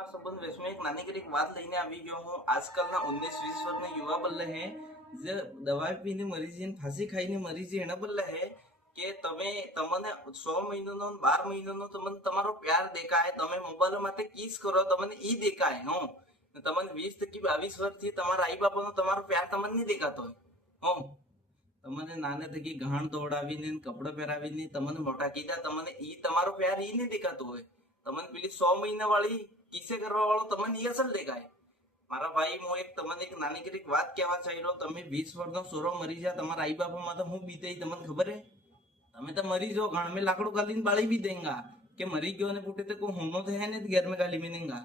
તમારા સંબંધ વેશમાં એક નાની કરી વાત લઈને આવી ગયો હું। આજકાલના 19-20 વર્ષના યુવા બદલે હે જે દવા પીને મરી જઈને ફાંસી ખાઈને મરી જાય એના બદલે હે કે તમને 6 મહિનાનો 12 મહિનાનો તમને તમારો પ્યાર દેખાય, તમે મોબાઈલ માટે કિસ કરો તમને ઈ દેખાય હો। તમને 20 થી 22 વર્ષથી તમારા આઈ બાપાનો તમારો પ્યાર તમને નહીં દેખાતો હોય હો। તમને નાને થકી ગહાણ દોડાવીને કપડા પહેરાવીને તમને મોટા કીધા, તમને ઈ તમારો પ્યાર ઈ નહીં દેખાતો હોય। તમને પેલી 100 મહિના વાળી કિસ્સે કરવા વાળો તમને ઈ અસલ દેખાય। મારા ભાઈ હું તમને એક નાની કરી વાત કહેવા ચાહ્યો, તમે 20 વર્ષનો સોરો મરી જા તમારા આઈ બાપા તો હું બીતે તમને ખબર હે? તમે તો મરી જાઓ ગાણ में लाकड़ों गालीने बाળી भी देंगा કે મરી ગયો ને પૂટે તો કોઈ હોનો તો હે ને ઘેર में गाली मिलेगा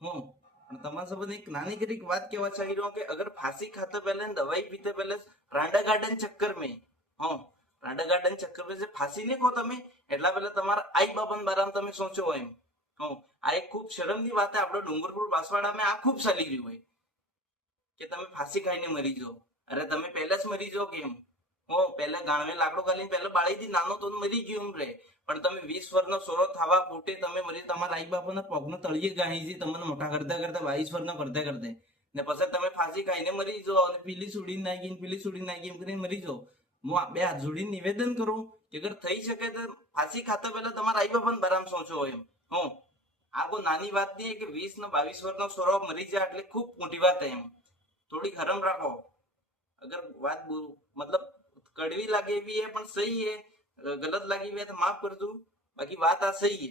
હું। પણ તમારા સંબંધ એક નાની કરી વાત કહેવા ચાહ્યો કે અગર फांसी खाते पहले दवाई पीते पहले रांडा गार्डन चक्कर में हाँ रांडा गार्डन चक्कर में से फांसी नहीं खो તમે એટલા પહેલા તમારા આઈ બાપાના બારામાં તમે સોચો હોય એમ હો। આ એક ખૂબ શરમની વાત છે આપણે ડુંગરપુર બાંસવાડામાં આ ખૂબ ચાલી રહ્યું હોય કે તમે फांसी ખાઈને મરી જાઓ। અરે તમે પહેલા જ મરી જાઓ કેમ હો? પહેલા ગાણવે લાકડો ગાલીને પહેલા બાળીથી નાનો તો મરી ગયો એમ રે, પણ તમે 20 વર્ષનો સોરો થવા પૂટે તમે મરી તમારા આઈ બાપાના પગનો તળિયે ગાહી છે તમને મોટા કરતા કરતા 22 વર્ષનો કરતા કરતા ને પછી તમે फांसी ખાઈને મરી જાઓ અને પીલી સુડી નાખીને પેલી સુડી નાખી એમ કરીને મરી જાઓ। હું બે હાથ જોડીને નિવેદન કરું કે અગર થઈ શકે તો फांसी ખાતા પહેલા તમારા આઈ બાપાને બારામાં સોચો એમ હો। આ કોઈ નાની વાત નહીં કે 20 ને 22 વર્ષનો સોરો મરી જાય એટલે ખૂબ મોટી વાત એમ, થોડી હરમ રાખો। અગર વાત मतलब कड़वी लगे भी है पर सही है, गलत लगी हुई है तो माफ कर दू, बाकी बात आ सही है।